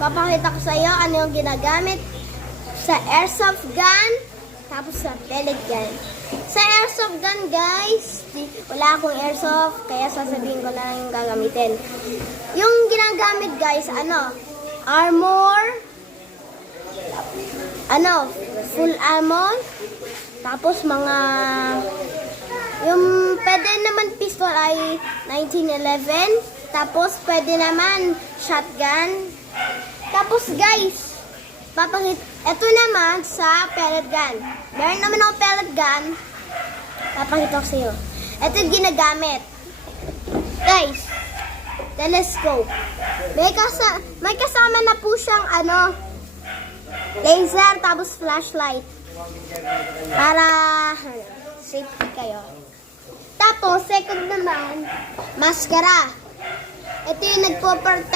papakita ko sa iyo ano yung ginagamit sa airsoft gun, tapos sa pellet gun. Sa airsoft gun, guys, wala akong airsoft, kaya sasabihin ko na lang yung gagamitin. Yung ginagamit, guys, armor, full ammo, tapos mga, yung pwede naman pistol ay 1911, tapos pwede naman shotgun. Tapos guys, ito naman sa pellet gun. Meron naman ako pellet gun, papakita ko sa iyo. Ito yung ginagamit. Guys, telescope. May kasama na po siyang laser, tapos flashlight. Para safety kayo. Tapos, second naman, maskara. Ito yung nagpo-protect